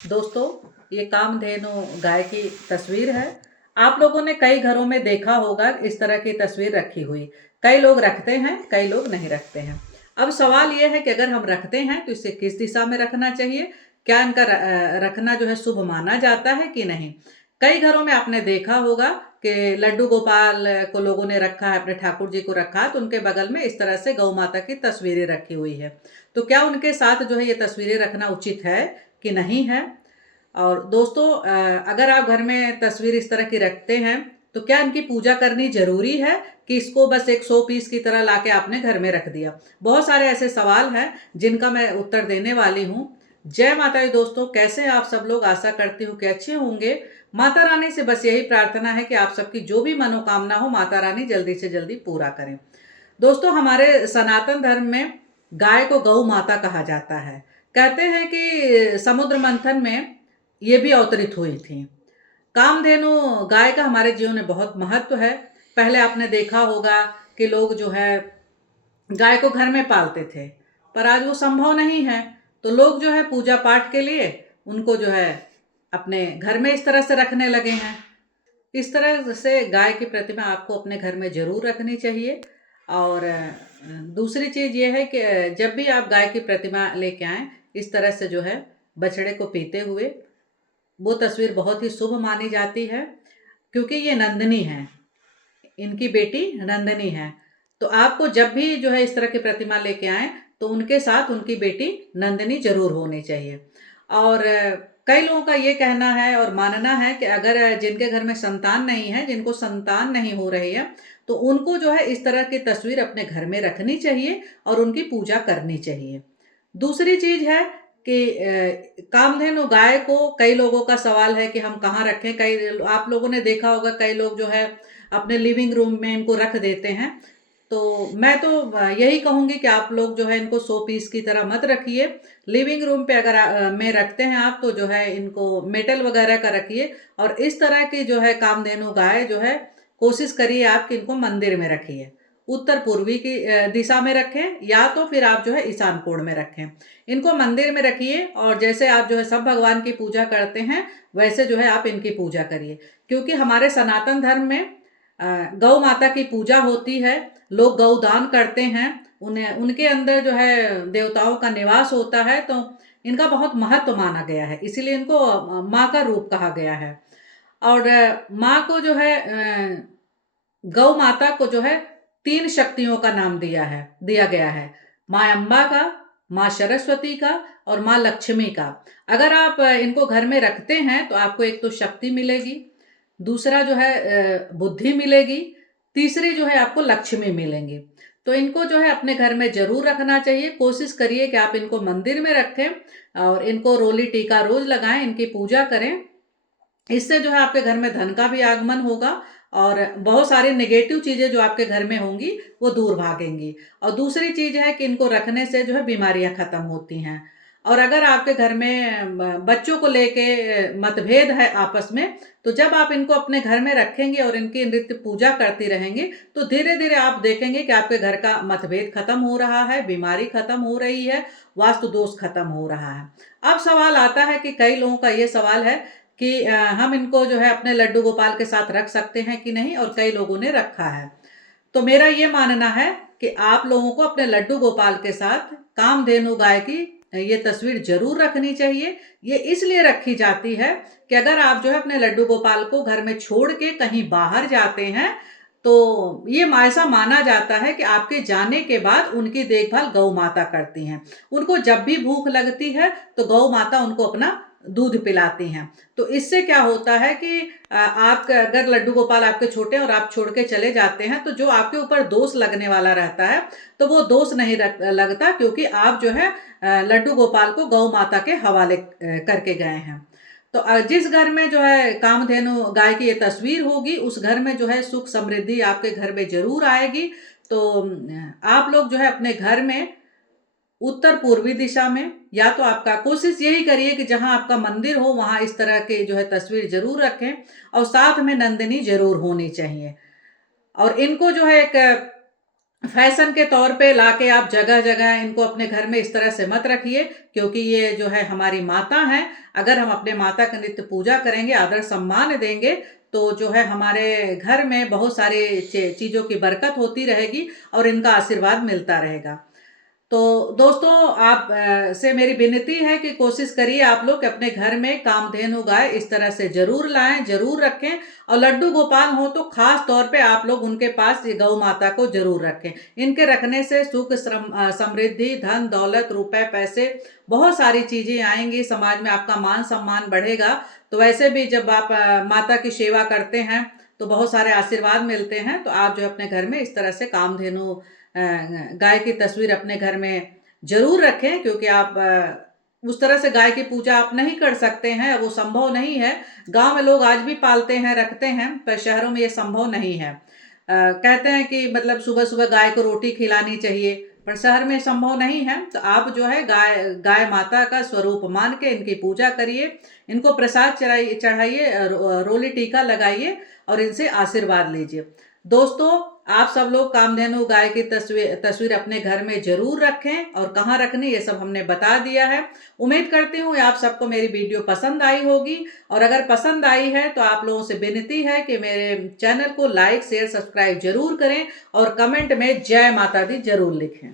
दोस्तों, ये कामधेनु गाय की तस्वीर है। आप लोगों ने कई घरों में देखा होगा इस तरह की तस्वीर रखी हुई। कई लोग रखते हैं, कई लोग नहीं रखते हैं। अब सवाल ये है कि अगर हम रखते हैं तो इसे किस दिशा में रखना चाहिए? क्या इनका रखना जो है शुभ माना जाता है कि नहीं? कई घरों में आपने देखा होगा कि लड्डू गोपाल को लोगों ने रखा है, अपने ठाकुर जी को रखा है, तो उनके बगल में इस तरह से गौ माता की तस्वीरें रखी हुई है। तो क्या उनके साथ जो है ये तस्वीरें रखना उचित है कि नहीं है? और दोस्तों, अगर आप घर में तस्वीर इस तरह की रखते हैं तो क्या इनकी पूजा करनी जरूरी है कि इसको बस एक 100 पीस की तरह लाके आपने घर में रख दिया? बहुत सारे ऐसे सवाल हैं जिनका मैं उत्तर देने वाली हूँ। जय माता दी दोस्तों, कैसे हैं आप सब लोग? आशा करती हूँ कि अच्छे होंगे। माता रानी से बस यही प्रार्थना है कि आप सबकी जो भी मनोकामना हो माता रानी जल्दी से जल्दी पूरा करें। दोस्तों, हमारे सनातन धर्म में गाय को गौ माता कहा जाता है। कहते हैं कि समुद्र मंथन में ये भी अवतरित हुई थी। कामधेनु गाय का हमारे जीवन में बहुत महत्व है। पहले आपने देखा होगा कि लोग जो है गाय को घर में पालते थे, पर आज वो संभव नहीं है। तो लोग जो है पूजा पाठ के लिए उनको जो है अपने घर में इस तरह से रखने लगे हैं। इस तरह से गाय की प्रतिमा आपको अपने घर में ज़रूर रखनी चाहिए। और दूसरी चीज़ ये है कि जब भी आप गाय की प्रतिमा लेके आएँ, इस तरह से जो है बछड़े को पीते हुए, वो तस्वीर बहुत ही शुभ मानी जाती है, क्योंकि ये नंदिनी है, इनकी बेटी नंदिनी है। तो आपको जब भी जो है इस तरह की प्रतिमा लेके आएँ, तो उनके साथ उनकी बेटी नंदिनी ज़रूर होनी चाहिए। और कई लोगों का ये कहना है और मानना है कि अगर जिनके घर में संतान नहीं है, जिनको संतान नहीं हो रही है, तो उनको जो है इस तरह की तस्वीर अपने घर में रखनी चाहिए और उनकी पूजा करनी चाहिए। दूसरी चीज़ है कि कामधेनु गाय को कई लोगों का सवाल है कि हम कहाँ रखें? कई आप लोगों ने देखा होगा, कई लोग जो है अपने लिविंग रूम में इनको रख देते हैं। तो मैं तो यही कहूँगी कि आप लोग जो है इनको 100 पीस की तरह मत रखिए। लिविंग रूम पे अगर में रखते हैं आप, तो जो है इनको मेटल वगैरह का रखिए। और इस तरह की जो है कामधेनु गाय जो है, कोशिश करिए आप कि इनको मंदिर में रखिए। उत्तर पूर्वी की दिशा में रखें, या तो फिर आप जो है ईशान कोण में रखें। इनको मंदिर में रखिए और जैसे आप जो है सब भगवान की पूजा करते हैं, वैसे जो है आप इनकी पूजा करिए। क्योंकि हमारे सनातन धर्म में गौ माता की पूजा होती है, लोग गौदान करते हैं, उन्हें उनके अंदर जो है देवताओं का निवास होता है। तो इनका बहुत महत्व माना गया है, इसीलिए इनको माँ का रूप कहा गया है। और माँ को जो है गौ माता को जो है 3 शक्तियों का नाम दिया गया है। माँ अम्बा का, माँ सरस्वती का और माँ लक्ष्मी का। अगर आप इनको घर में रखते हैं तो आपको एक तो शक्ति मिलेगी, दूसरा जो है बुद्धि मिलेगी, तीसरी जो है आपको लक्ष्मी मिलेंगी। तो इनको जो है अपने घर में ज़रूर रखना चाहिए। कोशिश करिए कि आप इनको मंदिर में रखें और इनको रोली टीका रोज़ लगाएँ, इनकी पूजा करें। इससे जो है आपके घर में धन का भी आगमन होगा और बहुत सारी नेगेटिव चीज़ें जो आपके घर में होंगी वो दूर भागेंगी। और दूसरी चीज़ है कि इनको रखने से जो है बीमारियां खत्म होती हैं। और अगर आपके घर में बच्चों को लेके मतभेद है आपस में, तो जब आप इनको अपने घर में रखेंगे और इनकी नृत्य पूजा करती रहेंगे, तो धीरे धीरे आप देखेंगे कि आपके घर का मतभेद खत्म हो रहा है, बीमारी खत्म हो रही है, वास्तु दोष खत्म हो रहा है। अब सवाल आता है कि कई लोगों का ये सवाल है कि हम इनको जो है अपने लड्डू गोपाल के साथ रख सकते हैं कि नहीं, और कई लोगों ने रखा है। तो मेरा ये मानना है कि आप लोगों को अपने लड्डू गोपाल के साथ कामधेनु गाय की ये तस्वीर जरूर रखनी चाहिए। ये इसलिए रखी जाती है कि अगर आप जो है अपने लड्डू गोपाल को घर में छोड़ के कहीं बाहर जाते हैं, तो ये ऐसा माना जाता है कि आपके जाने के बाद उनकी देखभाल गौ माता करती हैं। उनको जब भी भूख लगती है तो गौ माता उनको अपना दूध पिलाती हैं। तो इससे क्या होता है कि आप अगर लड्डू गोपाल आपके छोटे हैं और आप छोड़ के चले जाते हैं, तो जो आपके ऊपर दोष लगने वाला रहता है, तो वो दोष नहीं लगता, क्योंकि आप जो है लड्डू गोपाल को गौ माता के हवाले करके गए हैं। तो जिस घर में जो है कामधेनु गाय की ये तस्वीर होगी, उस घर में जो है सुख समृद्धि आपके घर में जरूर आएगी। तो आप लोग जो है अपने घर में उत्तर पूर्वी दिशा में, या तो आपका कोशिश यही करिए कि जहां आपका मंदिर हो वहां इस तरह के जो है तस्वीर जरूर रखें, और साथ में नंदिनी जरूर होनी चाहिए। और इनको जो है एक फैशन के तौर पे लाके आप जगह जगह इनको अपने घर में इस तरह से मत रखिए, क्योंकि ये जो है हमारी माता हैं। अगर हम अपने माता का नित्य पूजा करेंगे, आदर सम्मान देंगे, तो जो है हमारे घर में बहुत सारी चीज़ों की बरकत होती रहेगी और इनका आशीर्वाद मिलता रहेगा। तो दोस्तों, आप से मेरी विनती है कि कोशिश करिए आप लोग कि अपने घर में कामधेनु गाय इस तरह से ज़रूर लाएँ, ज़रूर रखें, और लड्डू गोपाल हों तो ख़ास तौर पे आप लोग उनके पास ये गौ माता को ज़रूर रखें। इनके रखने से सुख, समृद्धि, धन, दौलत, रुपए, पैसे, बहुत सारी चीज़ें आएँगी, समाज में आपका मान-सम्मान बढ़ेगा। तो वैसे भी जब आप माता की सेवा करते हैं, तो बहुत सारे आशीर्वाद मिलते हैं। तो आप जो है अपने घर में इस तरह से कामधेनु गाय की तस्वीर अपने घर में ज़रूर रखें, क्योंकि आप उस तरह से गाय की पूजा आप नहीं कर सकते हैं, वो संभव नहीं है। गाँव में लोग आज भी पालते हैं, रखते हैं, पर शहरों में ये संभव नहीं है। कहते हैं कि मतलब सुबह-सुबह गाय को रोटी खिलानी चाहिए, पर शहर में संभव नहीं है। तो आप जो है गाय गाय माता का स्वरूप मान के इनकी पूजा करिए, इनको प्रसाद चढ़ाइए, रोली टीका लगाइए और इनसे आशीर्वाद लीजिए। दोस्तों, आप सब लोग कामधेनु गाय की तस्वीर अपने घर में ज़रूर रखें, और कहाँ रखनी ये सब हमने बता दिया है। उम्मीद करती हूँ आप सबको मेरी वीडियो पसंद आई होगी, और अगर पसंद आई है तो आप लोगों से विनती है कि मेरे चैनल को लाइक, शेयर, सब्सक्राइब ज़रूर करें और कमेंट में जय माता दी ज़रूर लिखें।